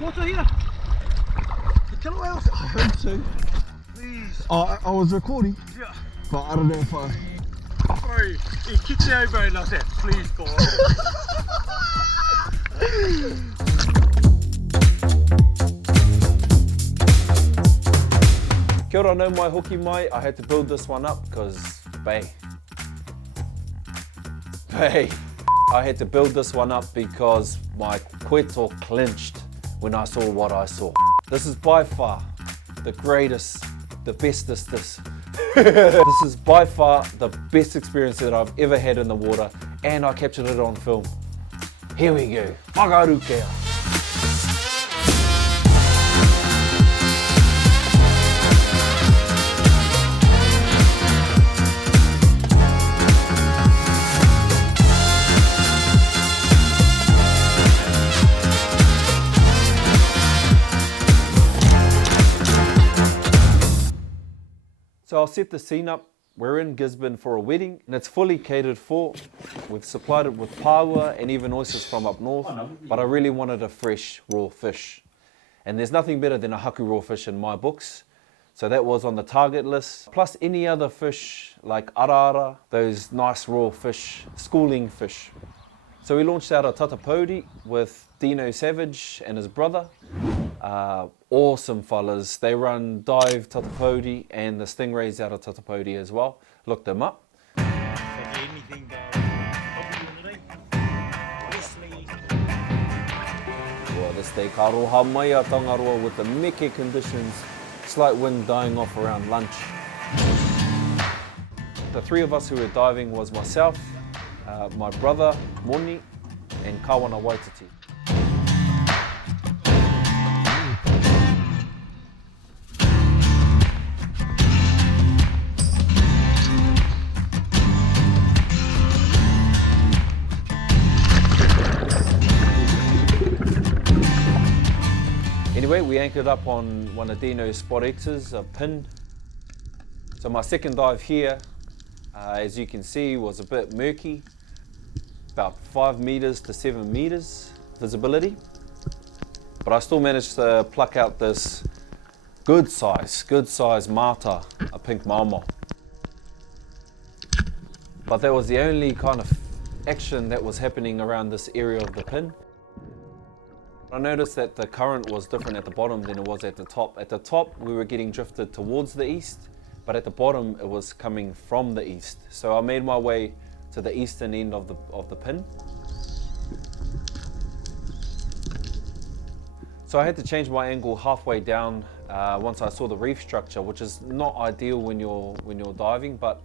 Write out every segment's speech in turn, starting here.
Water here. Tell what else. I hope so. Please. I was recording, Yeah. but I don't know if I... Bro, he kicks the elbow and I said, please go on. Kia ora, no mai hoki mai. I had to build this one up because, I had to build this one up because my cueto clinched when I saw what I saw. This is by far the greatest, the bestest this. This is by far the best experience that I've ever had in the water, and I captured it on film. Here we go. Whakarukea. So I'll set the scene up. We're in Gisborne for a wedding and it's fully catered for. We've supplied it with paua and even oysters from up north, but I really wanted a fresh raw fish. And there's nothing better than a haku raw fish in my books. So that was on the target list, plus any other fish like Araara, those nice raw fish, schooling fish. So we launched out of Tatapodi with Dino Savage and his brother. Awesome fellas. They run Dive Tatapodi and the Stingrays out of Tatapodi as well. Look them up. Well, this day ka roha mai a Tangaroa with the meke conditions, slight wind dying off around lunch. The three of us who were diving was myself, my brother Moni and Kawana Waititi. Anyway, we anchored up on one of Dino's spot X's, a pin. So my second dive here, as you can see, was a bit murky, about 5 meters to 7 meters visibility. But I still managed to pluck out this good size Mātā, a pink Maomao. But that was the only kind of action that was happening around this area of the pin. I noticed that the current was different at the bottom than it was at the top. At the top, we were getting drifted towards the east, but at the bottom, it was coming from the east. So I made my way to the eastern end of the pin. So I had to change my angle halfway down once I saw the reef structure, which is not ideal when you're diving, but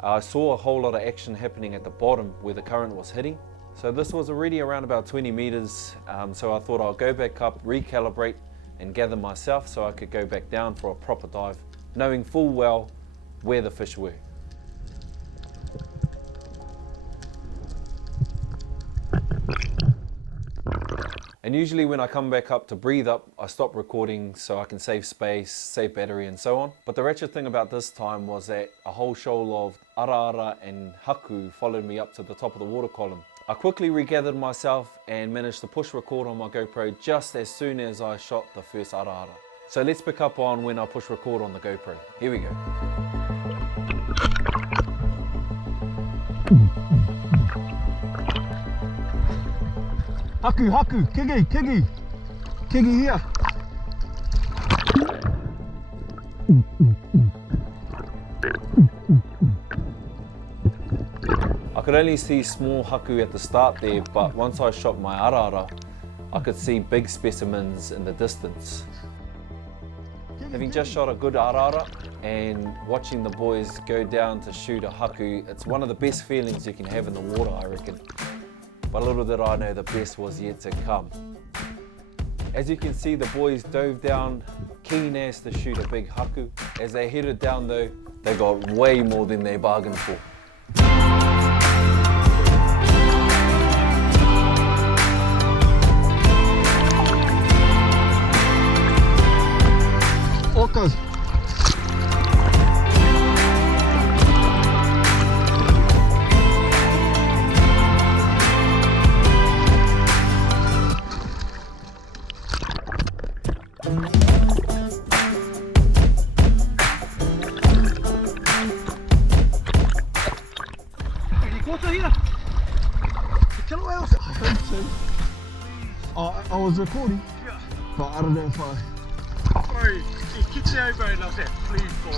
I saw a whole lot of action happening at the bottom where the current was hitting. So this was already around about 20 meters, so I thought I'll go back up, recalibrate and gather myself so I could go back down for a proper dive, knowing full well where the fish were. And usually when I come back up to breathe up, I stop recording so I can save space, save battery and so on. But the wretched thing about this time was that a whole shoal of Araara and Haku followed me up to the top of the water column. I quickly regathered myself and managed to push record on my GoPro just as soon as I shot the first Araara. So let's pick up on when I push record on the GoPro. Here we go. Haku, kegi here. I could only see small haku at the start there, but once I shot my Araara, I could see big specimens in the distance. Having just shot a good Araara and watching the boys go down to shoot a haku, it's one of the best feelings you can have in the water, I reckon. But little did I know the best was yet to come. As you can see, the boys dove down, keen as to shoot a big haku. As they headed down though, they got way more than they bargained for. Orcas. I was recording, Yeah. but I don't know if I... Bro, he kicks you over like that, please, bro.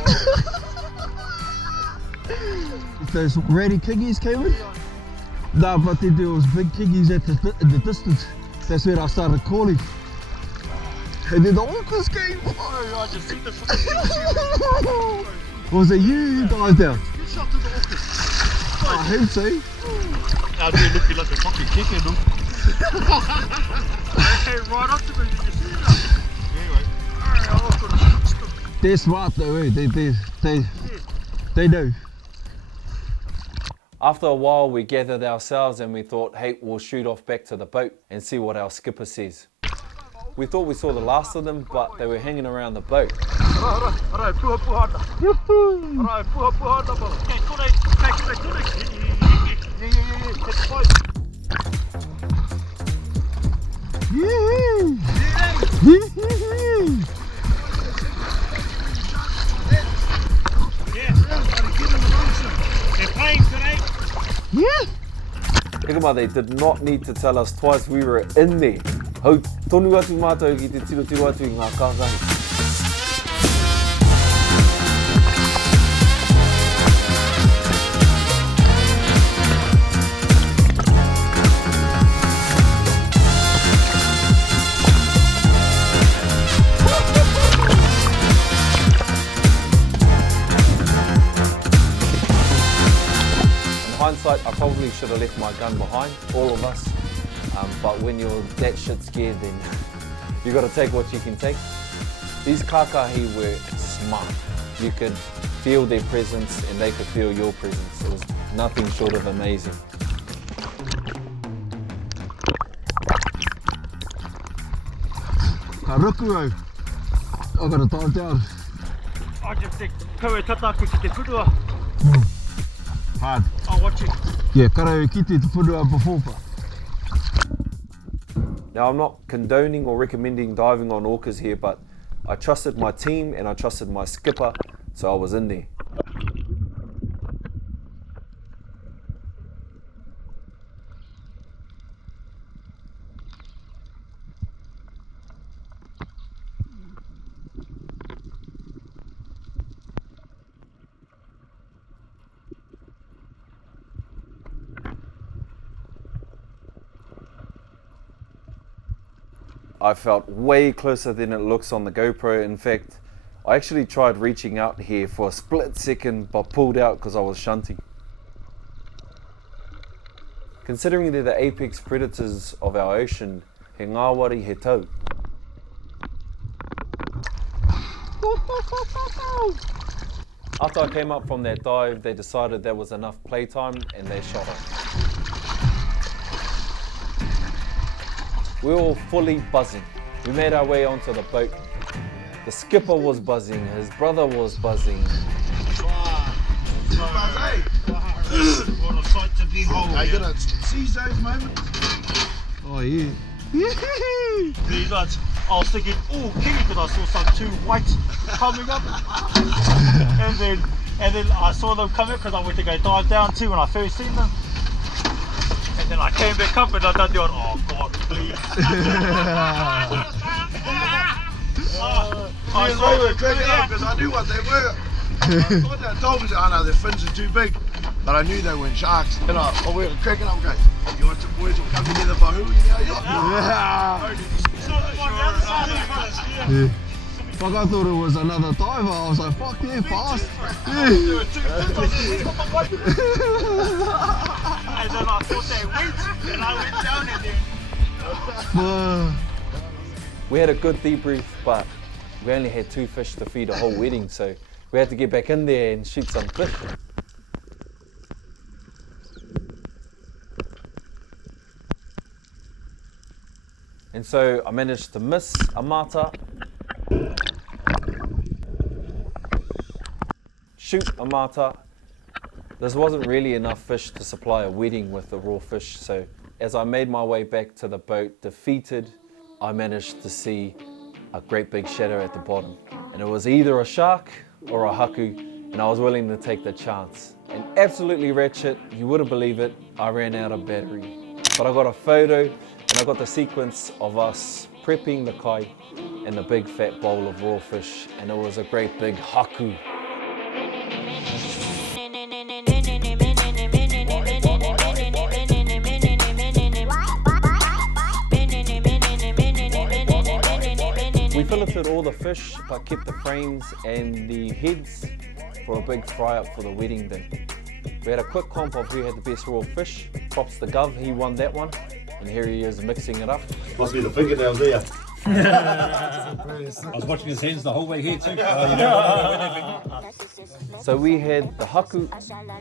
If those ready kiggies came in? Nah, but there was big kiggies in the distance. That's where I started calling. And then the Orcas came. Bro, I just see the fucking Was it you dived down? You shot to the Orcas. I hope so. Now they're looking like a fucking kicking them. Hey, right up to me, you see that? Anyway. Alright, I was gonna shoot them. They're smart though, eh? They know. After a while, we gathered ourselves and we thought, hey, we'll shoot off back to the boat and see what our skipper says. We thought we saw the last of them, but they were hanging around the boat. Alright, puha puha. Yahoo! Alright, puha puha. Okay, good. Yeah. Hit the boat. Yee! Yee! They're playing today. Yeah! Hikama, they did not need to tell us twice, we were in there. Hau tonu atu mātou ki te tiro atu i ngā kākahi. Hindsight, I probably should have left my gun behind, all of us. But when you're that shit scared, then you got to take what you can take. These kākahi were smart. You could feel their presence and they could feel your presence. It was nothing short of amazing. Ka ruku au. I gotta dive down. I just think, kawe tataku ki te whurua. Hard. I'll watch it. Yeah, karawe ki te whurua before pa. Now, I'm not condoning or recommending diving on orcas here, but I trusted my team and I trusted my skipper, so I was in there. I felt way closer than it looks on the GoPro. In fact, I actually tried reaching out here for a split second, but pulled out because I was shunting. Considering they're the apex predators of our ocean, he ngāwari he tau. After I came up from that dive, they decided there was enough playtime and they shot off. We were all fully buzzing. We made our way onto the boat. The skipper was buzzing, his brother was buzzing. What a sight to behold. Are you gonna seize those moments? Oh yeah. These lads, I was thinking, oh, kiwi, because I saw some two whites coming up. and then I saw them coming because I went to go dive down too when I first seen them. And then I came back up and I done the odd, oh God, please. I saw them dragging up because I knew what they were. I thought they told me, oh no, their fins are too big. But I knew they weren't sharks. And I went cracking up and going, you want some boys will come together for who? Yeah. Fuck, I thought it was another diver. I was like, fuck yeah, fast. There were two fins on the top of one. And then I thought they went, and I went down and then. We had a good debrief, but we only had 2 fish to feed a whole wedding, so we had to get back in there and shoot some fish. And so I managed to miss a Mātā, shoot a Mātā. This wasn't really enough fish to supply a wedding with the raw fish, so as I made my way back to the boat, defeated, I managed to see a great big shadow at the bottom. And it was either a shark or a haku, and I was willing to take the chance. And absolutely ratchet, you wouldn't believe it, I ran out of battery. But I got a photo And I got the sequence of us prepping the kai and a big fat bowl of raw fish, and it was a great big haku. We filleted all the fish, but kept the frames and the heads for a big fry up for the wedding day. We had a quick comp of who had the best raw fish. Props to Gov, he won that one. And here he is mixing it up. Must be the fingernails there. I was watching his hands the whole way here too. So we had the Haku,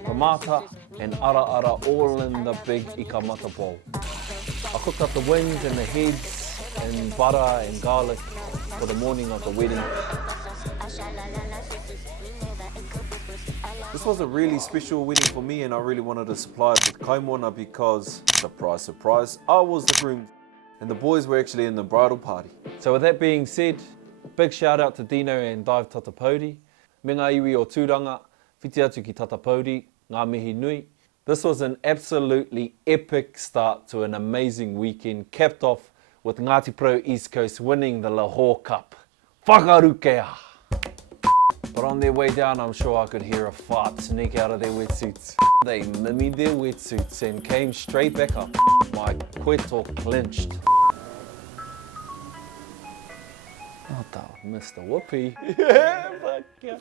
the Mātā and Araara all in the big ikamata bowl. I cooked up the wings and the heads and butter and garlic for the morning of the wedding. This was a really special wedding for me, and I really wanted to supply it with kaimona because, surprise, surprise, I was the groom and the boys were actually in the bridal party. So with that being said, big shout out to Dino and Dive Tatapauri. Me ngā iwi o tūranga, whiti atu ki Tatapauri, ngā mihi nui. This was an absolutely epic start to an amazing weekend, capped off with Ngāti Pro East Coast winning the Lahore Cup. Whakarukea! But on their way down, I'm sure I could hear a fart sneak out of their wetsuits. They mimied their wetsuits and came straight back up. My cueto clinched. Mātā, Mr. Whoopi. Yeah, fuck yeah.